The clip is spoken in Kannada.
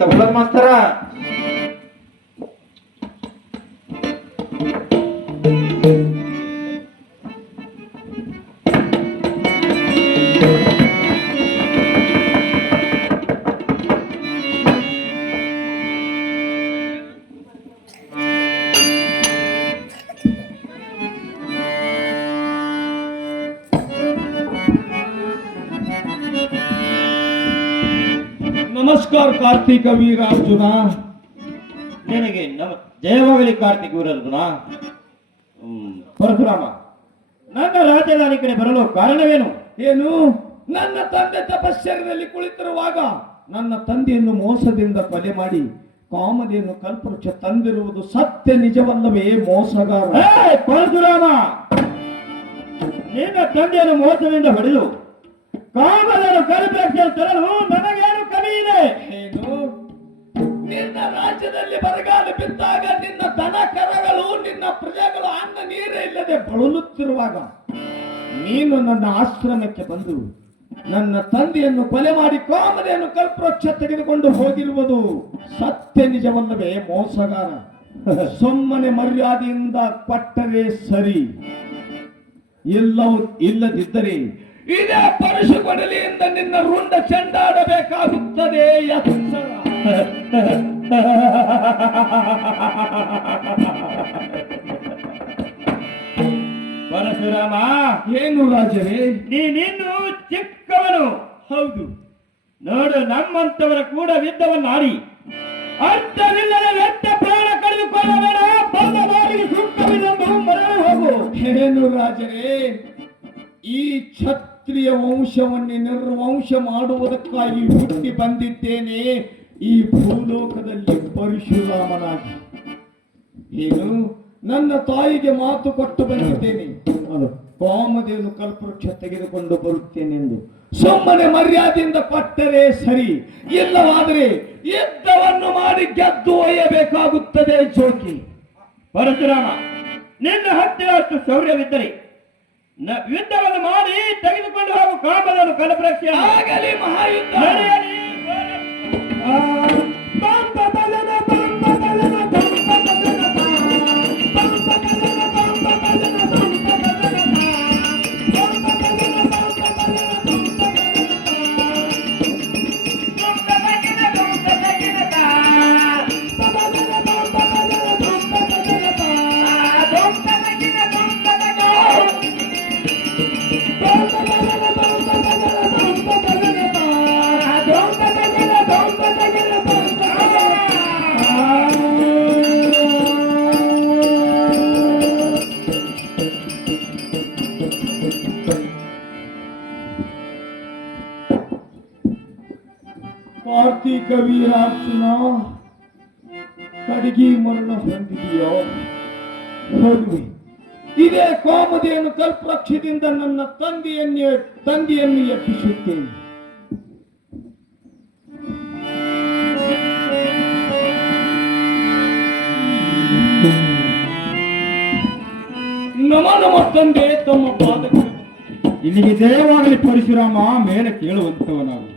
ತಗೊಳ್ಳೋದು ಮಾಸ್ತರ. ನಮಸ್ಕಾರ ಕಾರ್ತಿಕ ವೀರ ಅರ್ಜುನ. ನಿನಗೆ ಜಯವಾಗಲಿ ಕಾರ್ತಿಕ ವೀರ ಅರ್ಜುನ. ಪರಶುರಾಮ, ನನ್ನ ರಾಜಧಾನಿ ಕಡೆ ಬರಲು ಕಾರಣವೇನು? ಏನು? ನನ್ನ ತಂದೆ ತಪಶ್ಚರ್ಯದಲ್ಲಿ ಕುಳಿತಿರುವಾಗ ನನ್ನ ತಂದೆಯನ್ನು ಮೋಸದಿಂದ ಕೊಲೆ ಮಾಡಿ ಕಾಮಧೇನು ಕಲ್ಪವೃಕ್ಷ ತಂದಿರುವುದು ಸತ್ಯ ನಿಜವಲ್ಲವೇ ಮೋಸಗಾರ? ಪರಶುರಾಮ, ನಿನ್ನ ತಂದೆಯನ್ನು ಮೋಸದಿಂದ ಹೊಡೆದು ಕಾಮಧೇನು ಕಲ್ಪವೃಕ್ಷ ತರಲು ನನಗೇನು ಕಲಿ ಇದೆ? ಏನು? ನಿನ್ನ ರಾಜ್ಯದಲ್ಲಿ ಬರಗಾಲ ಬಿದ್ದಾಗ ನಿನ್ನ ದನ ಕರಗಳು ನಿನ್ನ ಪ್ರಜೆಗಳು ಅನ್ನ ನೀರೇ ಇಲ್ಲದೆ ಬಳಲುತ್ತಿರುವಾಗ ನೀನು ನನ್ನ ಆಶ್ರಮಕ್ಕೆ ಬಂದು ನನ್ನ ತಂದೆಯನ್ನು ಕೊಲೆ ಮಾಡಿ ಕಾಮಧೇನು ಕಲ್ಪವೃಕ್ಷ ತೆಗೆದುಕೊಂಡು ಹೋಗಿರುವುದು ಸತ್ಯ ನಿಜವಲ್ಲವೇ ಮೋಸಗಾರ? ಸುಮ್ಮನೆ ಮರ್ಯಾದೆಯಿಂದ ಕೊಟ್ಟರೆ ಸರಿ, ಇಲ್ಲದಿದ್ದರೆ ಇದೇ ಪರಶು ಕೊಡಲಿಯಿಂದ ನಿನ್ನ ರುಂಡ ಚೆಂಡಾಡಬೇಕಾಗುತ್ತದೆ. ಪರಶುರಾಮ, ಏನು ರಾಜರೇ? ನೀನಿನ್ನು ಚಿಕ್ಕವನು. ಹೌದು. ನೋಡು, ನಮ್ಮಂತವರ ಕೂಡ ಯುದ್ಧವನ್ನಾಡಿ ಅರ್ಥವಿಲ್ಲದ ವ್ಯಕ್ತ ಪ್ರಾಣ ಕಳೆದುಕೊಳ್ಳಬೇಡ. ಬಂದ ಬಾರಿಗೆ ಸೂಕ್ತವಿದೆಂದು ಮರಳಿ ಹೋಗು. ಏನು ರಾಜರೇ, ಈ ಕ್ಷತ್ರಿಯ ವಂಶವನ್ನೇ ನಿರ್ವಂಶ ಮಾಡುವುದಕ್ಕಾಗಿ ಹುಟ್ಟಿ ಬಂದಿದ್ದೇನೆ ಈ ಭೂಲೋಕದಲ್ಲಿ ಪರಶುರಾಮನಾಗಿ. ಏನು? ನನ್ನ ತಾಯಿಗೆ ಮಾತು ಕೊಟ್ಟು ಬಂದಿದ್ದೇನೆ, ಕಾಮಧೇನು ಕಲ್ಪವೃಕ್ಷ ತೆಗೆದುಕೊಂಡು ಬರುತ್ತೇನೆಂದು. ಸುಮ್ಮನೆ ಮರ್ಯಾದೆಯಿಂದ ಕೊಟ್ಟರೆ ಸರಿ, ಇಲ್ಲವಾದರೆ ಯುದ್ಧವನ್ನು ಮಾಡಿ ಗೆದ್ದು ಒಯ್ಯಬೇಕಾಗುತ್ತದೆ ಜೋಕಿ. ಪರಶುರಾಮ, ನಿನ್ನ ಹತ್ತಿರ ಅಷ್ಟು ಶೌರ್ಯವಿದ್ದರೆ ಯುದ್ಧವನ್ನು ಮಾಡಿ ತೆಗೆದುಕೊಂಡು ಹೋಗು ಕಾಮಧೇನು ಕಲ್ಪವೃಕ್ಷ. ಆಗಲಿ ಮಹಾಯುದ್ಧ. ಕಾರ್ತಿಕ ವೀರಾರ್ಜುನ, ಕಡೆಗೆ ಮರಣ ಹೊಂದಿದೆಯೋ? ಹೋಗುವೆ. ಇದೇ ಕಾಮಧೇನು ಕಲ್ಪವೃಕ್ಷದಿಂದ ನನ್ನ ತಂದೆಯನ್ನು ಎಬ್ಬಿಸುತ್ತೇನೆ. ನಮ ತಂದೆ ತಮ್ಮ ಪಾದಕ್ಕೆ ಇಲ್ಲಿಗೆ ಜಯವಾಗಲಿ ಪರಶುರಾಮ. ಮೇಲೆ ಕೇಳುವಂತವನಾಗು.